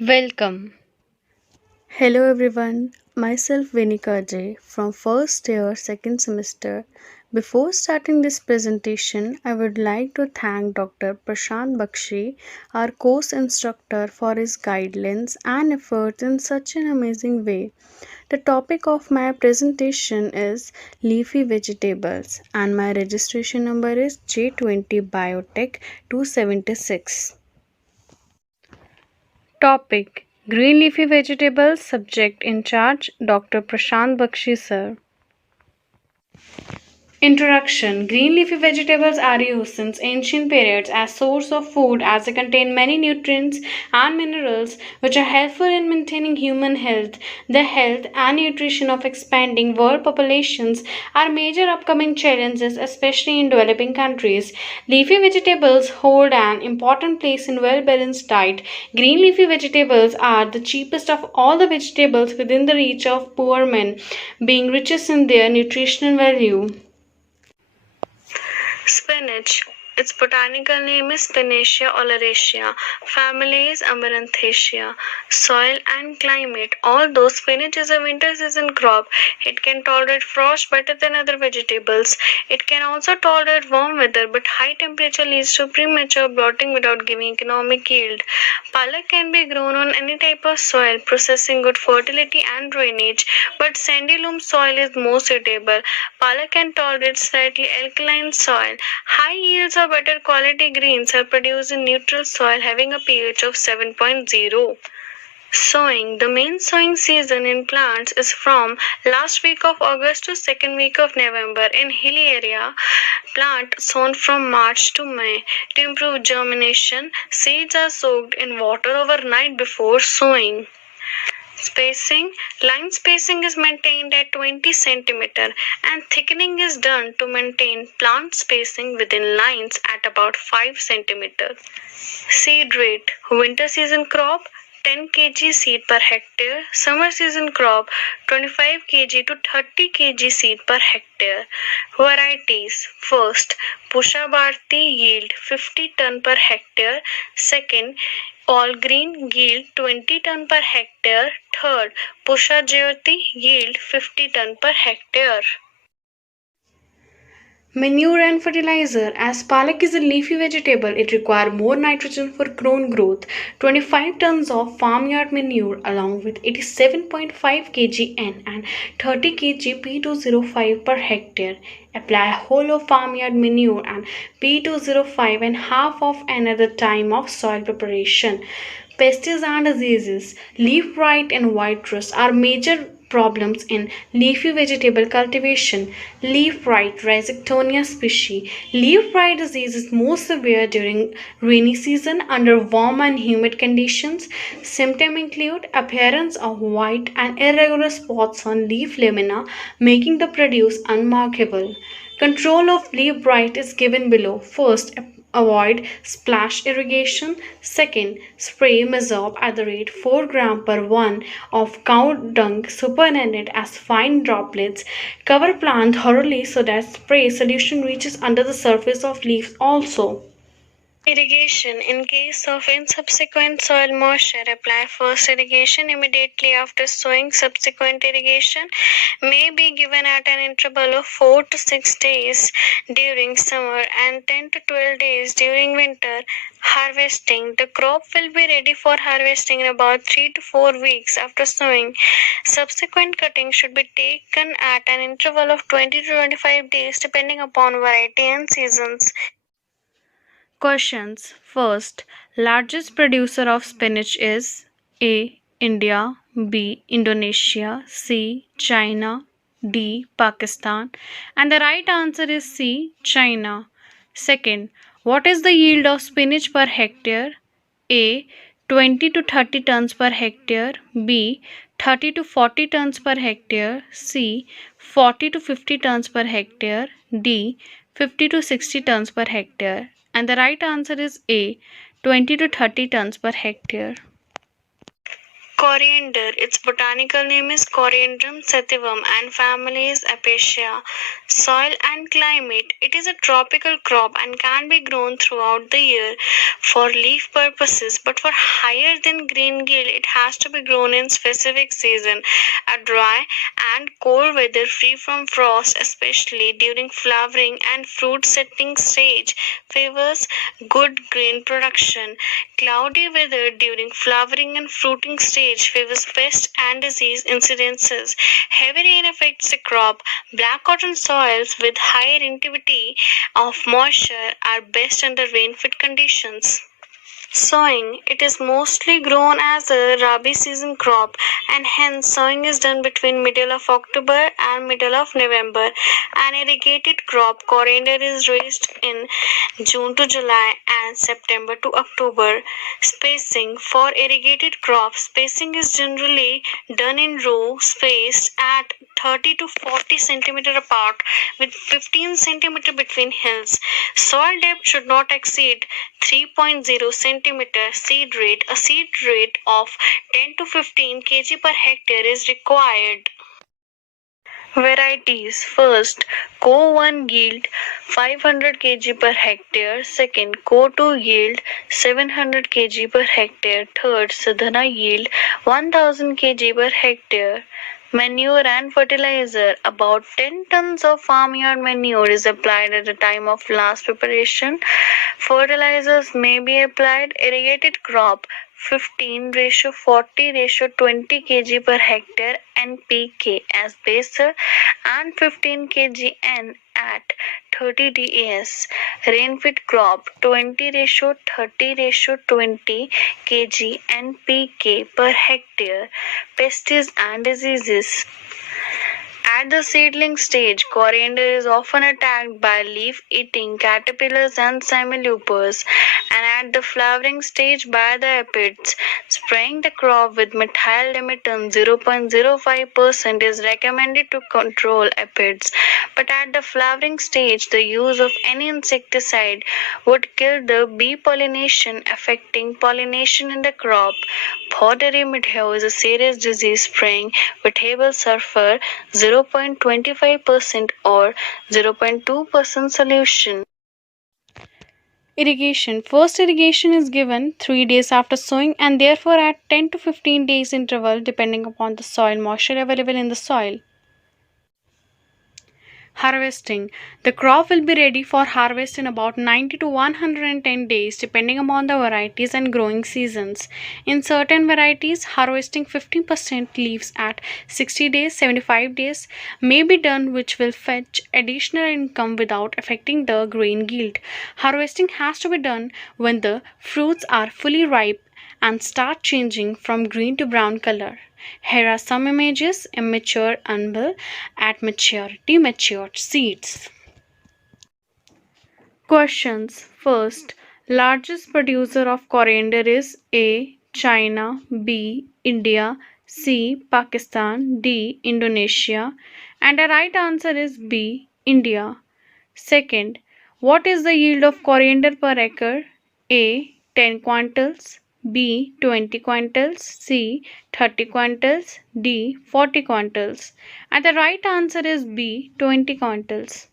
Welcome. Hello everyone, myself Vanika Ajay from first year second semester. Before starting this presentation, I would like to thank Dr. Prashant Bakshi, our course instructor, for his guidelines and efforts in such an amazing way. The topic of my presentation is leafy vegetables and my registration number is J20 Biotech 276. Topic: Green leafy vegetables. Subject in charge: Dr. Prashant Bakshi sir. Introduction. Green leafy vegetables are used since ancient periods as source of food as they contain many nutrients and minerals which are helpful in maintaining human health. The health and nutrition of expanding world populations are major upcoming challenges, especially in developing countries. Leafy vegetables hold an important place in well-balanced diet. Green leafy vegetables are the cheapest of all the vegetables within the reach of poor men, being richest in their nutritional value. Spinach. Its botanical name is Spinacia oleracea. Family is Amaranthacea. Soil and climate. Although spinach is a winter season crop, it can tolerate frost better than other vegetables. It can also tolerate warm weather, but high temperature leads to premature blotting without giving economic yield. Palak can be grown on any type of soil, possessing good fertility and drainage, but sandy loam soil is more suitable. Palak can tolerate slightly alkaline soil. High yields of better quality greens are produced in neutral soil having a pH of 7.0. Sowing. The main sowing season in plants is from last week of August to second week of November. In hilly area, plant sown from March to May. To improve germination, seeds are soaked in water overnight before sowing. Spacing. Line spacing is maintained at 20 cm and thickening is done to maintain plant spacing within lines at about 5 cm. Seed rate. Winter season crop 10 kg seed per hectare. Summer season crop 25 kg to 30 kg seed per hectare. Varieties. First, Pusha Bharti yield 50 ton per hectare. Second, all green yield 20 ton per hectare. Third, Pusha Jyoti yield 50 ton per hectare. Manure and fertilizer. As palak is a leafy vegetable, it requires more nitrogen for crop growth. 25 tons of farmyard manure along with 87.5 kg N and 30 kg P205 per hectare. Apply whole of farmyard manure and P205 and half of N at the time of soil preparation. Pesticides and diseases. Leaf blight and white rust are major problems in leafy vegetable cultivation. Leaf blight, Rhizoctonia species. Leaf blight disease is most severe during rainy season under warm and humid conditions. Symptoms include appearance of white and irregular spots on leaf lamina, making the produce unmarkable. Control of leaf blight is given below. First, avoid splash irrigation. Second, spray Mesob at the rate 4 gram per 1 of cow dung supernatant as fine droplets. Cover plant thoroughly so that spray solution reaches under the surface of leaves also. Irrigation. In case of insubsequent soil moisture, apply first irrigation immediately after sowing. Subsequent irrigation may be given at an interval of 4 to 6 days during summer and 10 to 12 days during winter. Harvesting. The crop will be ready for harvesting in about 3 to 4 weeks after sowing. Subsequent cutting should be taken at an interval of 20 to 25 days depending upon variety and seasons. Questions. First, largest producer of spinach is A. India, B. Indonesia, C. China, D. Pakistan. And the right answer is C. China. Second, what is the yield of spinach per hectare? A. 20 to 30 tons per hectare. B. 30 to 40 tons per hectare. C. 40 to 50 tons per hectare. D. 50 to 60 tons per hectare. And the right answer is A. 20 to 30 tons per hectare. Coriander, its botanical name is Coriandrum sativum and family is Acacia. Soil and climate, it is a tropical crop and can be grown throughout the year for leaf purposes, but for higher than green gill, it has to be grown in specific season. A dry and cold weather free from frost, especially during flowering and fruit setting stage, favors good grain production. Cloudy weather during flowering and fruiting stage favors pest and disease incidences. Heavy rain affects the crop. Black cotton soils with higher intensity of moisture are best under rain-fed conditions. Sowing. It is mostly grown as a Rabi season crop and hence sowing is done between middle of October and middle of November. An irrigated crop, coriander is raised in June to July and September to October. Spacing. For irrigated crops, spacing is generally done in row spaced at 30 to 40 centimeter apart with 15 centimeter between hills. Soil depth should not exceed 3.0 centimeter. Seed rate. A seed rate of 10 to 15 kg per hectare is required. Varieties. First, Co-1 yield 500 kg per hectare. Second, Co-2 yield 700 kg per hectare. Third, Sadhana yield 1000 kg per hectare. Manure and fertilizer. About 10 tons of farmyard manure is applied at the time of last preparation. Fertilizers may be applied. Irrigated crop 15:40:20 kg per hectare NPK as baser and 15 kg N at 30 DAS. Rainfed crop 20:30:20 kg NPK per hectare. Pests and diseases. At the seedling stage, coriander is often attacked by leaf-eating caterpillars and similupers, and at the flowering stage by the aphids. Spraying the crop with methyl dimeton 0.05% is recommended to control aphids, but at the flowering stage, the use of any insecticide would kill the bee pollination, affecting pollination in the crop. Powdery mildew is a serious disease. Spraying with sulfur 0.25% or 0.2% solution. Irrigation. First irrigation is given 3 days after sowing and therefore at 10 to 15 days interval depending upon the soil moisture available in the soil. Harvesting. The crop will be ready for harvest in about 90 to 110 days depending upon the varieties and growing seasons. In certain varieties, harvesting 50% leaves at 60 days, 75 days may be done, which will fetch additional income without affecting the grain yield. Harvesting has to be done when the fruits are fully ripe and start changing from green to brown color. Here are some images: immature umbel, at maturity matured seeds. Questions. First, largest producer of coriander is A. China, B. India, C. Pakistan, D. Indonesia, and the right answer is B. India. Second, what is the yield of coriander per acre? A. 10 quintals, B. 20 quintals, C. 30 quintals, D. 40 quintals. And the right answer is B. 20 quintals.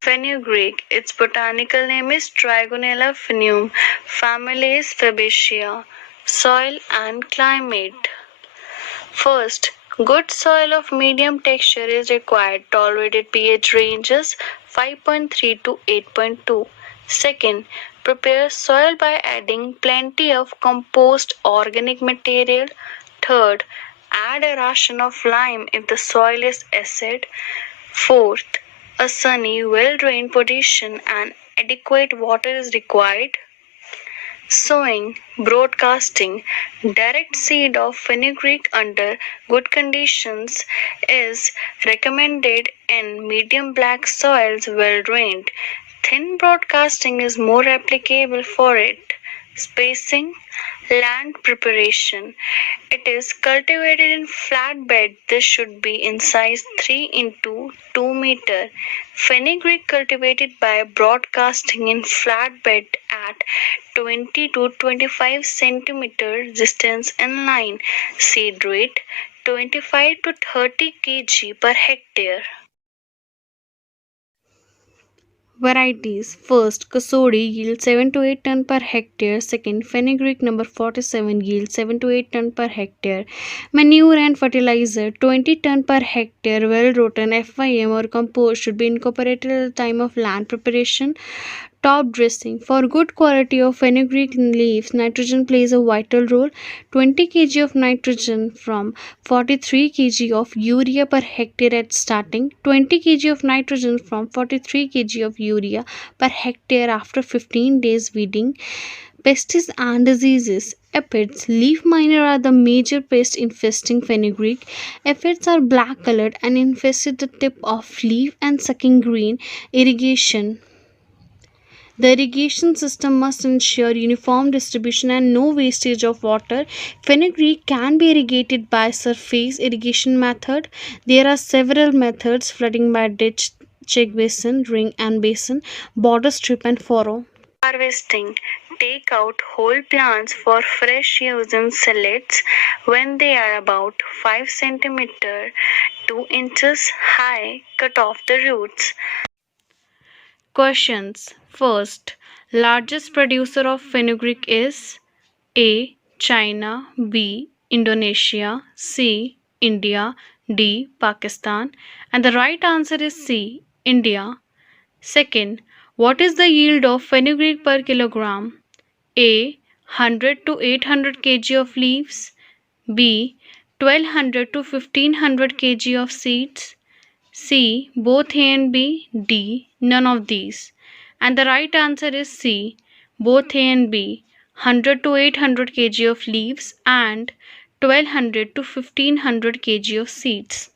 Fenugreek. Its botanical name is Trigonella fenum. Family is Fabaceae. Soil and climate. First, good soil of medium texture is required. Tolerated pH ranges 5.3 to 8.2. Second, prepare soil by adding plenty of compost organic material. Third, add a ration of lime if the soil is acid. Fourth, a sunny, well-drained position and adequate water is required. Sowing, broadcasting, direct seed of fenugreek under good conditions is recommended in medium black soils well drained. Thin broadcasting is more applicable for it. Spacing, land preparation. It is cultivated in flat bed. This should be in size 3 into 2 meter. Fenugreek cultivated by broadcasting in flat bed at 20 to 25 centimeter distance in line. Seed rate 25 to 30 kg per hectare. Varieties. First, Kasori yields 7 to 8 ton per hectare. Second, Fenugreek number 47 yields 7 to 8 ton per hectare. Manure and Fertilizer 20 ton per hectare. Well rotten FYM or compost should be incorporated at the time of land preparation. Top dressing. For good quality of fenugreek leaves, nitrogen plays a vital role. 20 kg of nitrogen from 43 kg of urea per hectare at starting. 20 kg of nitrogen from 43 kg of urea per hectare after 15 days weeding. Pests and diseases. Aphids, leaf miner are the major pest infesting fenugreek. Aphids are black colored and infested the tip of leaf and sucking green. Irrigation. The irrigation system must ensure uniform distribution and no wastage of water. Fenugreek can be irrigated by surface irrigation method. There are several methods: flooding by ditch, check basin, ring and basin, border strip and furrow. Harvesting. Take out whole plants for fresh use in sillets when they are about 5 centimeter 2 inches high. Cut off the roots. Questions. First, largest producer of fenugreek is A. China, B. Indonesia, C. India, D. Pakistan. And the right answer is C. India. Second, what is the yield of fenugreek per kilogram? A. 100 to 800 kg of leaves, B. 1200 to 1500 kg of seeds, C. Both A and B, D. None of these. And the right answer is C. Both A and B. 100 to 800 kg of leaves and 1200 to 1500 kg of seeds.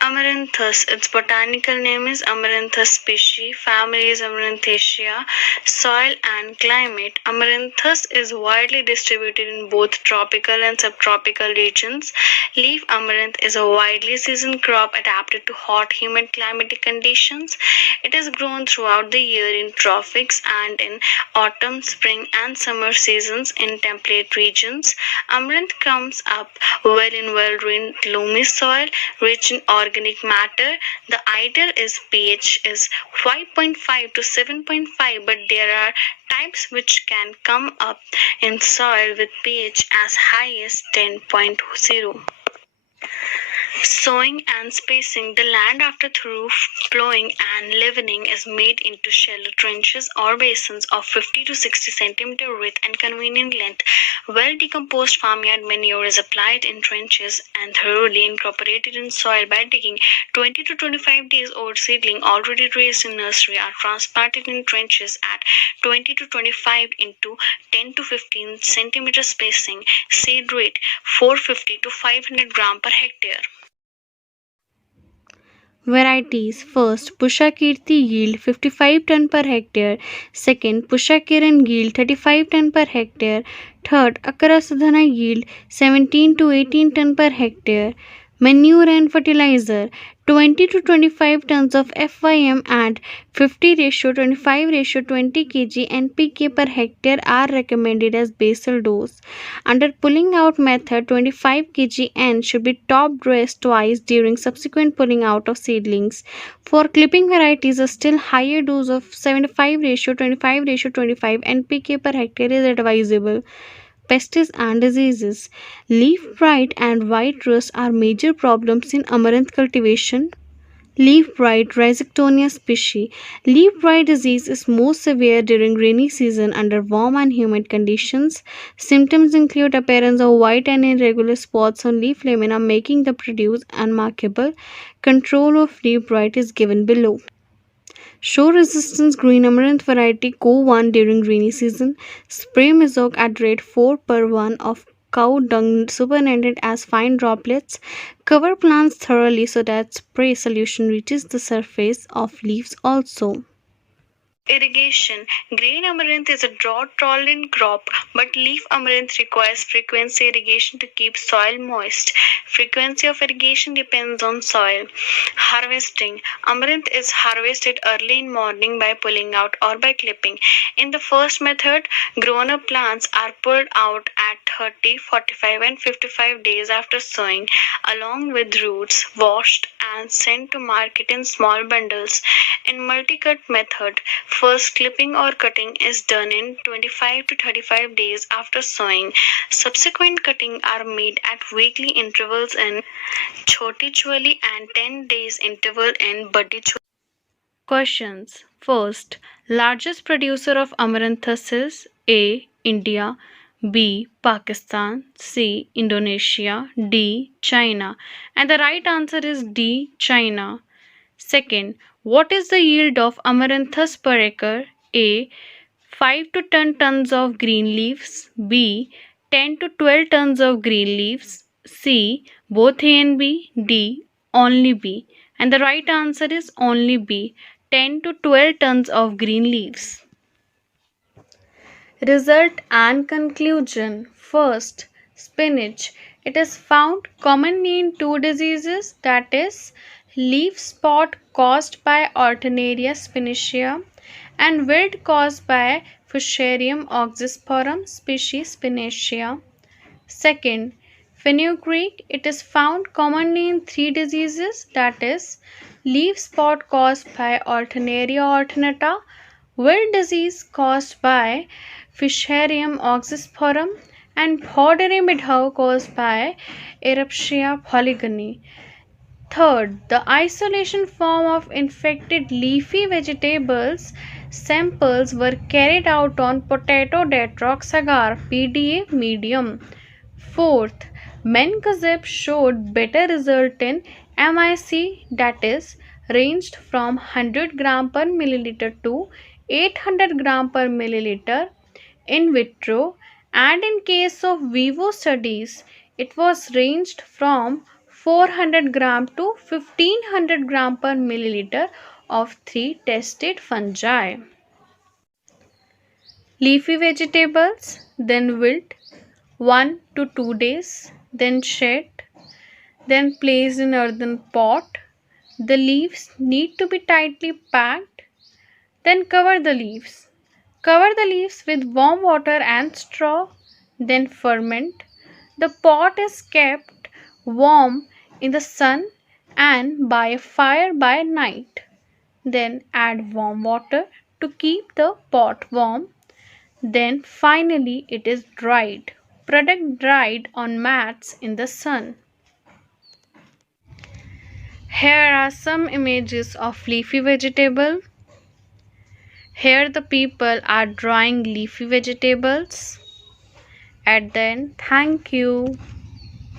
Amaranthus. Its botanical name is Amaranthus species. Family is Amaranthaceae. Soil and climate. Amaranthus is widely distributed in both tropical and subtropical regions. Leaf amaranth is a widely seasoned crop adapted to hot, humid climatic conditions. It is grown throughout the year in tropics and in autumn, spring, and summer seasons in temperate regions. Amaranth comes up well in well-drained, loamy soil, rich in organic matter. The ideal is pH is 5.5 to 7.5, but there are types which can come up in soil with pH as high as 10.0. Sowing and spacing. The land after through plowing and leavening is made into shallow trenches or basins of 50 to 60 centimeter width and convenient length. Well decomposed farmyard manure is applied in trenches and thoroughly incorporated in soil by digging. 20 to 25 days old seedling already raised in nursery are transplanted in trenches at 20 to 25 into 10 to 15 centimeter spacing. Seed rate 450 to 500 gram per hectare. Varieties. First, Pusha Kirti yield 55 ton per hectare. Second, Pusha Kiran yield 35 ton per hectare. Third, Akara Sadhana yield 17 to 18 ton per hectare. Manure and Fertilizer 20 to 25 tons of FYM and 50 ratio 25 ratio 20 kg NPK per hectare are recommended as basal dose. Under pulling out method, 25 kg N should be top dressed twice during subsequent pulling out of seedlings. For clipping varieties, a still higher dose of 75 ratio 25 ratio 25 NPK per hectare is advisable. Pests and diseases. Leaf blight and white rust are major problems in amaranth cultivation. Leaf blight, Rhizoctonia species. Leaf blight disease is most severe during rainy season under warm and humid conditions. Symptoms include appearance of white and irregular spots on leaf lamina, making the produce unmarkable. Control of leaf blight is given below. Show resistance green amaranth variety Co1 during rainy season. Spray Mizoc at rate 4 per 1 of cow dung supernatant as fine droplets. Cover plants thoroughly so that spray solution reaches the surface of leaves also. Irrigation. Grain amaranth is a drought-tolerant crop, but leaf amaranth requires frequency irrigation to keep soil moist. Frequency of irrigation depends on soil. Harvesting. Amaranth is harvested early in morning by pulling out or by clipping. In the first method, grown-up plants are pulled out at 30, 45, and 55 days after sowing, along with roots, washed and sent to market in small bundles. In multi-cut method, first clipping or cutting is done in 25 to 35 days after sowing. Subsequent cutting are made at weekly intervals in choti choli and 10 days interval in buddi choli. Questions. First, largest producer of amaranthus is A. India, B. Pakistan, C. Indonesia, D. China. And the right answer is D. China. Second, what is the yield of amaranthus per acre? A. 5 to 10 tons of green leaves. B. 10 to 12 tons of green leaves. C. Both A and B. D. Only B. And the right answer is only B. 10 to 12 tons of green leaves. Result and conclusion. First, spinach. It is found commonly in two diseases, that is leaf spot caused by Alternaria spinacia and wilt caused by Fusarium oxysporum species spinacia. Second, fenugreek. It is found commonly in three diseases, that is leaf spot caused by Alternaria alternata, wilt disease caused by Fusarium oxysporum, and powdery mildew caused by Eruptia polygony. Third, the isolation form of infected leafy vegetables samples were carried out on potato Datrox agar PDA medium. Fourth, Menkazeb showed better result in MIC, that is ranged from 100 gram per milliliter to 800 gram per milliliter in vitro, and in case of vivo studies it was ranged from 400 gram to 1500 gram per milliliter of three tested fungi. Leafy vegetables, then wilt 1 to 2 days, then shed, then placed in earthen pot. The leaves need to be tightly packed, then cover the leaves. Cover the leaves with warm water and straw, then ferment. The pot is kept warm in the sun and by a fire by night. Then add warm water to keep the pot warm. Then finally it is dried. Product dried on mats in the sun. Here are some images of leafy vegetable. Here the people are drying leafy vegetables. At the end, thank you.